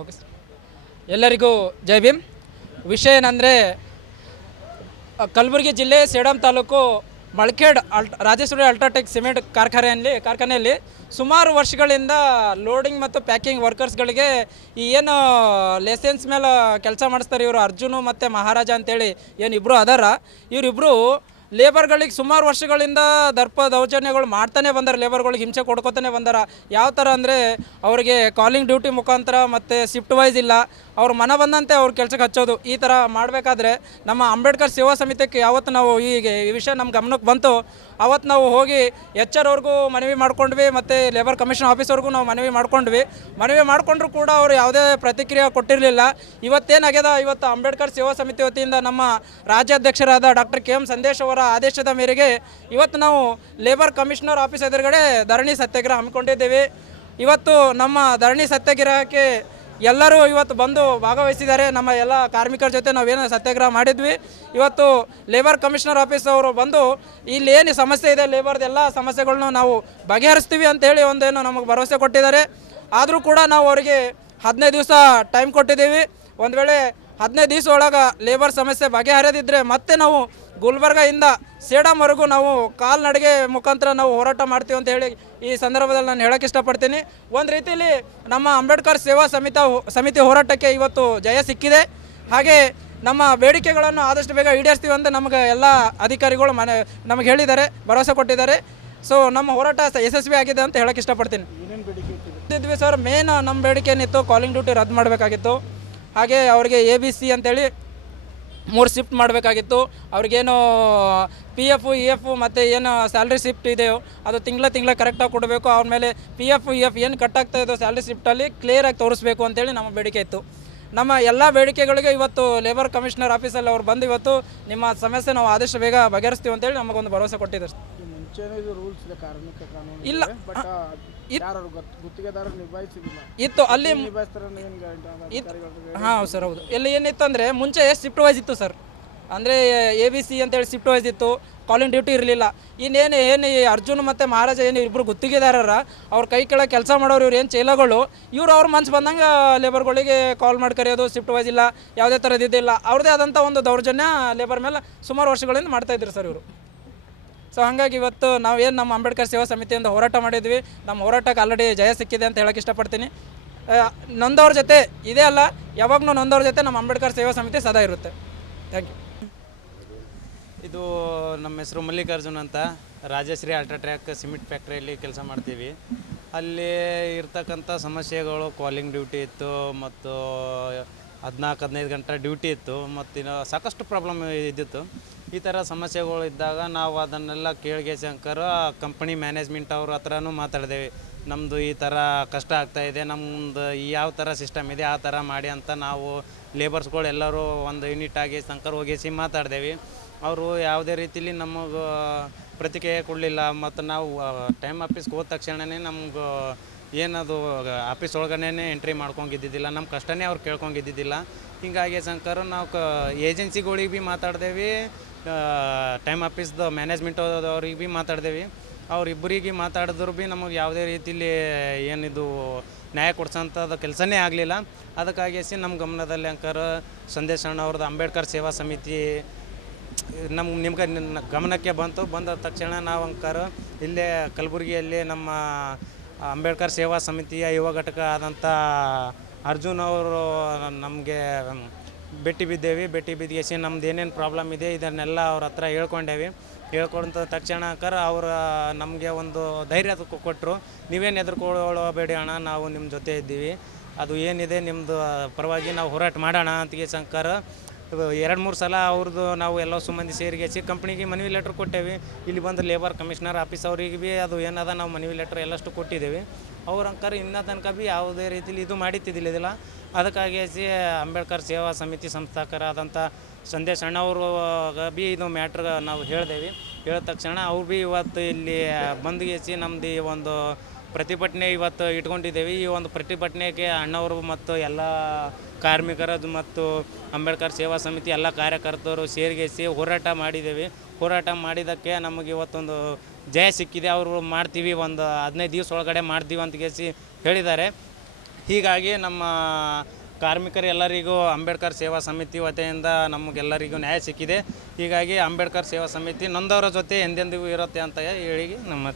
Okay sir. ಎಲ್ಲರಿಗೂ ಜೈ ಭೀಮ್. ವಿಷಯ ಏನಂದರೆ, ಕಲಬುರಗಿ ಜಿಲ್ಲೆ ಸೇಡಂ ತಾಲೂಕು ಮಳಖೇಡ್ ರಾಜೇಶ್ವರಿ ಅಲ್ಟ್ರಾಟೆಕ್ ಸಿಮೆಂಟ್ ಕಾರ್ಖಾನೆಯಲ್ಲಿ ಸುಮಾರು ವರ್ಷಗಳಿಂದ ಲೋಡಿಂಗ್ ಮತ್ತು ಪ್ಯಾಕಿಂಗ್ ವರ್ಕರ್ಸ್ಗಳಿಗೆ ಈ ಏನು ಲೈಸೆನ್ಸ್ ಮೇಲೆ ಕೆಲಸ ಮಾಡಿಸ್ತಾರೆ ಇವರು ಅರ್ಜುನು ಮತ್ತು ಮಹಾರಾಜ ಅಂತೇಳಿ ಏನಿಬ್ಬರು ಅದಾರ. ಇವರಿಬ್ಬರು ಲೇಬರ್ಗಳಿಗೆ ಸುಮಾರು ವರ್ಷಗಳಿಂದ ದೌರ್ಜನ್ಯಗಳು ಮಾಡ್ತಾನೆ ಬಂದಾರೆ. ಲೇಬರ್ಗಳಿಗೆ ಹಿಂಸೆ ಕೊಡ್ಕೊತಾನೆ ಬಂದಾರ. ಯಾವ ಥರ ಅಂದರೆ, ಅವರಿಗೆ ಕಾಲಿಂಗ್ ಡ್ಯೂಟಿ ಮುಖಾಂತರ ಮತ್ತು ಶಿಫ್ಟ್ ವೈಸ್ ಇಲ್ಲ, ಅವ್ರ ಮನ ಬಂದಂತೆ ಅವ್ರ ಕೆಲಸಕ್ಕೆ ಹಚ್ಚೋದು. ಈ ಥರ ಮಾಡಬೇಕಾದ್ರೆ ನಮ್ಮ ಅಂಬೇಡ್ಕರ್ ಸೇವಾ ಸಮಿತಿಗೆ ಯಾವತ್ತು ನಾವು ಈ ವಿಷಯ ನಮ್ಮ ಗಮನಕ್ಕೆ ಬಂತು, ಅವತ್ತು ನಾವು ಹೋಗಿ HR ಅವ್ರಿಗೂ ಮನವಿ ಮಾಡ್ಕೊಂಡ್ವಿ ಮತ್ತು ಲೇಬರ್ ಕಮಿಷನ್ ಆಫೀಸರ್ಗೂ ನಾವು ಮನವಿ ಮಾಡ್ಕೊಂಡ್ರು ಕೂಡ ಅವರು ಯಾವುದೇ ಪ್ರತಿಕ್ರಿಯೆ ಕೊಟ್ಟಿರಲಿಲ್ಲ. ಇವತ್ತೇನಾಗ್ಯದ, ಇವತ್ತು ಅಂಬೇಡ್ಕರ್ ಸೇವಾ ಸಮಿತಿ ವತಿಯಿಂದ ನಮ್ಮ ರಾಜ್ಯಾಧ್ಯಕ್ಷರಾದ ಡಾಕ್ಟರ್ KM ಸಂದೇಶ್ ಅವರ ಆದೇಶದ ಮೇರೆಗೆ ಇವತ್ತು ನಾವು ಲೇಬರ್ ಕಮಿಷನರ್ ಆಫೀಸ್ ಎದುರುಗಡೆ ಧರಣಿ ಸತ್ಯಾಗ್ರಹ ಹಮ್ಮಿಕೊಂಡಿದ್ದೇವೆ. ಇವತ್ತು ನಮ್ಮ ಧರಣಿ ಸತ್ಯಾಗ್ರಹಕ್ಕೆ ಎಲ್ಲರೂ ಇವತ್ತು ಬಂದು ಭಾಗವಹಿಸಿದ್ದಾರೆ. ನಮ್ಮ ಎಲ್ಲ ಕಾರ್ಮಿಕರ ಜೊತೆ ನಾವೇನು ಸತ್ಯಾಗ್ರಹ ಮಾಡಿದ್ವಿ, ಇವತ್ತು ಲೇಬರ್ ಕಮಿಷನರ್ ಆಫೀಸ್ ಅವರು ಬಂದು ಇಲ್ಲಿ ಏನು ಸಮಸ್ಯೆ ಇದೆ ಲೇಬರ್ದು ಎಲ್ಲ ಸಮಸ್ಯೆಗಳನ್ನೂ ನಾವು ಬಗೆಹರಿಸ್ತೀವಿ ಅಂತೇಳಿ ಒಂದೇನು ನಮಗೆ ಭರವಸೆ ಕೊಟ್ಟಿದ್ದಾರೆ. ಆದರೂ ಕೂಡ ನಾವು ಅವರಿಗೆ 15 ದಿವಸ ಟೈಮ್ ಕೊಟ್ಟಿದ್ದೀವಿ. ಒಂದು ವೇಳೆ 15 ದಿವಸ ಒಳಗೆ ಲೇಬರ್ ಸಮಸ್ಯೆ ಬಗೆಹರಿದಿದ್ದರೆ ಮತ್ತೆ ನಾವು ಗುಲ್ಬರ್ಗದಿಂದ ಸೇಡಂವರೆಗೂ ನಾವು ಕಾಲ್ನಡಿಗೆ ಮುಖಾಂತರ ನಾವು ಹೋರಾಟ ಮಾಡ್ತೀವಿ ಅಂತ ಹೇಳಿ ಈ ಸಂದರ್ಭದಲ್ಲಿ ನಾನು ಹೇಳೋಕ್ಕೆ ಇಷ್ಟಪಡ್ತೀನಿ. ಒಂದು ರೀತಿಯಲ್ಲಿ ನಮ್ಮ ಅಂಬೇಡ್ಕರ್ ಸೇವಾ ಸಮಿತಿ ಹೋರಾಟಕ್ಕೆ ಇವತ್ತು ಜಯ ಸಿಕ್ಕಿದೆ. ಹಾಗೆ ನಮ್ಮ ಬೇಡಿಕೆಗಳನ್ನು ಆದಷ್ಟು ಬೇಗ ಈಡೇರಿಸ್ತೀವಿ ಅಂತ ನಮಗೆ ಎಲ್ಲ ಅಧಿಕಾರಿಗಳು ನಮಗೆ ಹೇಳಿದ್ದಾರೆ, ಭರವಸೆ ಕೊಟ್ಟಿದ್ದಾರೆ. ಸೊ ನಮ್ಮ ಹೋರಾಟ ಯಶಸ್ವಿ ಆಗಿದೆ ಅಂತ ಹೇಳೋಕ್ಕೆ ಇಷ್ಟಪಡ್ತೀನಿ. ಇದ್ವಿ ಸರ್, ಮೇನ್ ನಮ್ಮ ಬೇಡಿಕೆ ಏನಿತ್ತು, ಕಾಲಿಂಗ್ ಡ್ಯೂಟಿ ರದ್ದು ಮಾಡಬೇಕಾಗಿತ್ತು. ಹಾಗೆ ಅವ್ರಿಗೆ ABC ಅಂತೇಳಿ 3 ಶಿಫ್ಟ್ ಮಾಡಬೇಕಾಗಿತ್ತು. ಅವ್ರಿಗೇನು PF EF ಮತ್ತು ಏನು ಸ್ಯಾಲ್ರಿ ಶಿಫ್ಟ್ ಇದೆಯೋ ಅದು ತಿಂಗಳ ಕರೆಕ್ಟಾಗಿ ಕೊಡಬೇಕು. ಅವ್ರ ಮೇಲೆ PF EF ಏನು ಕಟ್ಟಾಗ್ತಾ ಇದೋ ಸ್ಯಾಲ್ರಿ ಶಿಫ್ಟಲ್ಲಿ ಕ್ಲಿಯರಾಗಿ ತೋರಿಸ್ಬೇಕು ಅಂತೇಳಿ ನಮ್ಮ ಬೇಡಿಕೆ ಇತ್ತು. ನಮ್ಮ ಎಲ್ಲ ಬೇಡಿಕೆಗಳಿಗೆ ಇವತ್ತು ಲೇಬರ್ ಕಮಿಷನರ್ ಆಫೀಸಲ್ಲಿ ಅವ್ರು ಬಂದು ಇವತ್ತು ನಿಮ್ಮ ಸಮಸ್ಯೆ ನಾವು ಆದಷ್ಟು ಬೇಗ ಬಗೆಹರಿಸ್ತೀವಿ ಅಂತೇಳಿ ನಮಗೊಂದು ಭರವಸೆ ಕೊಟ್ಟಿದ್ದಾರೆ. ಇಲ್ಲ ಇತ್ತು ಅಲ್ಲಿ ಹಾಂ ಸರ್, ಹೌದು. ಇಲ್ಲಿ ಏನಿತ್ತು ಅಂದರೆ, ಮುಂಚೆ ಶಿಫ್ಟ್ ವೈಸ್ ಇತ್ತು ಸರ್. ಅಂದರೆ ABC ಅಂತೇಳಿ ಶಿಫ್ಟ್ ವೈಸ್ ಇತ್ತು, ಕಾಲಿಂಗ್ ಡ್ಯೂಟಿ ಇರಲಿಲ್ಲ. ಏನು ಅರ್ಜುನ್ ಮತ್ತು ಮಹಾರಾಜ ಏನು ಇಬ್ಬರು ಗುತ್ತಿಗೆದಾರರ ಅವ್ರ ಕೈ ಕೆಳಗೆ ಕೆಲಸ ಮಾಡೋರು, ಇವ್ರು ಏನು ಚೈಲಗಳು, ಇವ್ರು ಅವ್ರ ಮನ್ಸು ಬಂದಂಗೆ ಲೇಬರ್ಗಳಿಗೆ ಕಾಲ್ ಮಾಡಿ ಕರೆಯೋದು, ಶಿಫ್ಟ್ ವೈಸ್ ಇಲ್ಲ, ಯಾವುದೇ ಥರದ್ದು ಇದ್ದಿಲ್ಲ. ಅವ್ರದ್ದೇ ಆದಂಥ ಒಂದು ದೌರ್ಜನ್ಯ ಲೇಬರ್ ಮೇಲೆ ಸುಮಾರು ವರ್ಷಗಳಿಂದ ಮಾಡ್ತಾಯಿದ್ರು ಸರ್ ಇವರು. ಸೊ ಹಾಗಾಗಿ ಇವತ್ತು ನಾವೇನು ನಮ್ಮ ಅಂಬೇಡ್ಕರ್ ಸೇವಾ ಸಮಿತಿಯಿಂದ ಹೋರಾಟ ಮಾಡಿದ್ವಿ, ನಮ್ಮ ಹೋರಾಟಕ್ಕೆ ಆಲ್ರೆಡಿ ಜಯ ಸಿಕ್ಕಿದೆ ಅಂತ ಹೇಳೋಕ್ಕೆ ಇಷ್ಟಪಡ್ತೀನಿ. ನೊಂದವ್ರ ಜೊತೆ ಇದೇ ಅಲ್ಲ, ಯಾವಾಗಲೂ ನೊಂದವ್ರ ಜೊತೆ ನಮ್ಮ ಅಂಬೇಡ್ಕರ್ ಸೇವಾ ಸಮಿತಿ ಸದಾ ಇರುತ್ತೆ. Thank you. ಇದು ನಮ್ಮ ಹೆಸರು ಮಲ್ಲಿಕಾರ್ಜುನ್ ಅಂತ, ರಾಜಶ್ರೀ ಅಲ್ಟ್ರಾಟ್ರ್ಯಾಕ್ ಸಿಮೆಂಟ್ ಫ್ಯಾಕ್ಟ್ರಿಯಲ್ಲಿ ಕೆಲಸ ಮಾಡ್ತೀವಿ. ಅಲ್ಲಿ ಇರ್ತಕ್ಕಂಥ ಸಮಸ್ಯೆಗಳು, ಕಾಲಿಂಗ್ ಡ್ಯೂಟಿ ಇತ್ತು ಮತ್ತು 14-15 ಗಂಟೆ ಡ್ಯೂಟಿ ಇತ್ತು, ಮತ್ತು ಸಾಕಷ್ಟು ಪ್ರಾಬ್ಲಮ್ ಇದ್ದಿತ್ತು. ಈ ಥರ ಸಮಸ್ಯೆಗಳು ಇದ್ದಾಗ ನಾವು ಅದನ್ನೆಲ್ಲ ಶಂಕರ ಕಂಪನಿ ಮ್ಯಾನೇಜ್ಮೆಂಟ್ ಅವ್ರ ಹತ್ರನೂ ಮಾತಾಡಿದೇವೆ. ನಮ್ಮದು ಈ ಥರ ಕಷ್ಟ ಆಗ್ತಾಯಿದೆ, ನಮ್ಮದು ಯಾವ ಥರ ಸಿಸ್ಟಮ್ ಇದೆ ಆ ಥರ ಮಾಡಿ ಅಂತ ನಾವು ಲೇಬರ್ಸ್ಗಳು ಎಲ್ಲರೂ ಒಂದು ಯೂನಿಟ್ ಆಗಿ ಹೋಗಿಸಿ ಮಾತಾಡಿದೇವೆ. ಅವರು ಯಾವುದೇ ರೀತಿಲಿ ನಮಗೆ ಪ್ರತಿಕ್ರಿಯೆ ಕೊಡಲಿಲ್ಲ. ಮತ್ತು ನಾವು ಟೈಮ್ ಆಫೀಸ್ಗೆ ಹೋದ ತಕ್ಷಣವೇ ನಮ್ಗೆ ಏನದು ಆಫೀಸ್ ಒಳಗನೆ ಎಂಟ್ರಿ ಮಾಡ್ಕೊಂಡಿದ್ದಿದ್ದಿಲ್ಲ, ನಮ್ಮ ಕಷ್ಟನೇ ಅವ್ರು ಕೇಳ್ಕೊಂಡಿದ್ದಿದ್ದಿಲ್ಲ. ಹೀಗಾಗಿ ನಾವು ಏಜೆನ್ಸಿಗಳಿಗೆ ಭೀ ಮಾತಾಡ್ದೇವೆ, ಟೈಮ್ ಆಫೀಸ್ದು ಮ್ಯಾನೇಜ್ಮೆಂಟ್ ಅವ್ರಿಗೆ ಭೀ ಮಾತಾಡ್ದೇವೆ. ಅವ್ರಿಬ್ಬರಿಗೆ ಮಾತಾಡಿದ್ರು ಭೀ ನಮಗೆ ಯಾವುದೇ ರೀತಿಲಿ ಏನಿದು ನ್ಯಾಯ ಕೊಡ್ಸೋಂಥದ್ದು ಕೆಲಸನೇ ಆಗಲಿಲ್ಲ. ಅದಕ್ಕಾಗಿ ನಮ್ಮ ಗಮನದಲ್ಲಿ ಸಂದೇಶ್ ಅಣ್ಣ ಅವ್ರದ್ದು ಅಂಬೇಡ್ಕರ್ ಸೇವಾ ಸಮಿತಿ ನಿಮ್ಗೆ ಗಮನಕ್ಕೆ ಬಂದ ತಕ್ಷಣ ನಾವು ಇಲ್ಲೇ ಕಲಬುರಗಿಯಲ್ಲಿ ನಮ್ಮ ಅಂಬೇಡ್ಕರ್ ಸೇವಾ ಸಮಿತಿಯ ಯುವ ಘಟಕ ಆದಂಥ ಅರ್ಜುನ್ ಅವರು ನಮಗೆ ಭೇಟಿ ಬಿದ್ದೇಸಿ ನಮ್ದು ಏನೇನು ಪ್ರಾಬ್ಲಮ್ ಇದೆ ಇದನ್ನೆಲ್ಲ ಅವ್ರ ಹತ್ರ ಹೇಳ್ಕೊಂಡ ತಕ್ಷಣ ಅವರು ನಮಗೆ ಒಂದು ಧೈರ್ಯ ಕೊಟ್ಟರು. ನೀವೇನು ಹೆದರ್ಕೊಳ್ಳಬೇಡಿ ಅಣ್ಣ, ನಾವು ನಿಮ್ಮ ಜೊತೆ ಇದ್ದೀವಿ, ಅದು ಏನಿದೆ ನಿಮ್ಮದು ಪರವಾಗಿ ನಾವು ಹೋರಾಟ ಮಾಡೋಣ ಅಂತಿಗೆ 2-3 ಸಲ ಅವ್ರದ್ದು ನಾವು ಎಲ್ಲ ಸುಮ್ಮಂದಿ ಸೇರಿಗೆಸಿ ಕಂಪ್ನಿಗೆ ಮನವಿ ಲೆಟ್ರ್ ಕೊಟ್ಟೇವಿ. ಇಲ್ಲಿ ಬಂದು ಲೇಬರ್ ಕಮಿಷನರ್ ಆಫೀಸ್ ಅವ್ರಿಗೆ ಭೀ ಅದು ಏನದ ನಾವು ಮನವಿ ಲೆಟ್ರ್ ಎಲ್ಲಷ್ಟು ಕೊಟ್ಟಿದ್ದೇವೆ. ಅವ್ರ ಇನ್ನೂ ತನಕ ಭೀ ಯಾವುದೇ ರೀತಿಲಿ ಇದು ಮಾಡಿದ್ದಿಲ್ಲ. ಅದಕ್ಕಾಗಿ ಅಂಬೇಡ್ಕರ್ ಸೇವಾ ಸಮಿತಿ ಸಂಸ್ಥಾಪಕರಾದಂಥ ಸಂದೇಶ್ ಅಣ್ಣವರು ಭೀ ಇದು ಮ್ಯಾಟ್ರ್ ನಾವು ಹೇಳಿದ ತಕ್ಷಣ ಅವ್ರು ಭೀ ಇವತ್ತು ಇಲ್ಲಿ ಬಂದ್ಗೇಸಿ ನಮ್ಮದು ಒಂದು ಪ್ರತಿಭಟನೆ ಇವತ್ತು ಇಟ್ಕೊಂಡಿದ್ದೇವೆ. ಈ ಒಂದು ಪ್ರತಿಭಟನೆಗೆ ಅಣ್ಣವರು ಮತ್ತು ಎಲ್ಲ ಕಾರ್ಮಿಕರದು ಮತ್ತು ಅಂಬೇಡ್ಕರ್ ಸೇವಾ ಸಮಿತಿ ಎಲ್ಲ ಕಾರ್ಯಕರ್ತರು ಸೇರಿಸಿ ಹೋರಾಟ ಮಾಡಿದ್ದೇವೆ. ಹೋರಾಟ ಮಾಡಿದ್ದಕ್ಕೆ ನಮಗೆ ಇವತ್ತೊಂದು ಜಯ ಸಿಕ್ಕಿದೆ. ಅವರು ಮಾಡ್ತೀವಿ, ಒಂದು 15 ದಿವಸ ಒಳಗಡೆ ಮಾಡ್ತೀವಿ ಅಂತ ಹೇಳಿದ್ದಾರೆ. ಹೀಗಾಗಿ ನಮ್ಮ ಕಾರ್ಮಿಕರೆಲ್ಲರಿಗೂ ಅಂಬೇಡ್ಕರ್ ಸೇವಾ ಸಮಿತಿ ವತಿಯಿಂದ ನಮಗೆಲ್ಲರಿಗೂ ನ್ಯಾಯ ಸಿಕ್ಕಿದೆ. ಹೀಗಾಗಿ ಅಂಬೇಡ್ಕರ್ ಸೇವಾ ಸಮಿತಿ ನೊಂದವರ ಜೊತೆ ಎಂದೆಂದಿಗೂ ಇರುತ್ತೆ ಅಂತ ಹೇಳಿ ನಮ್ಮ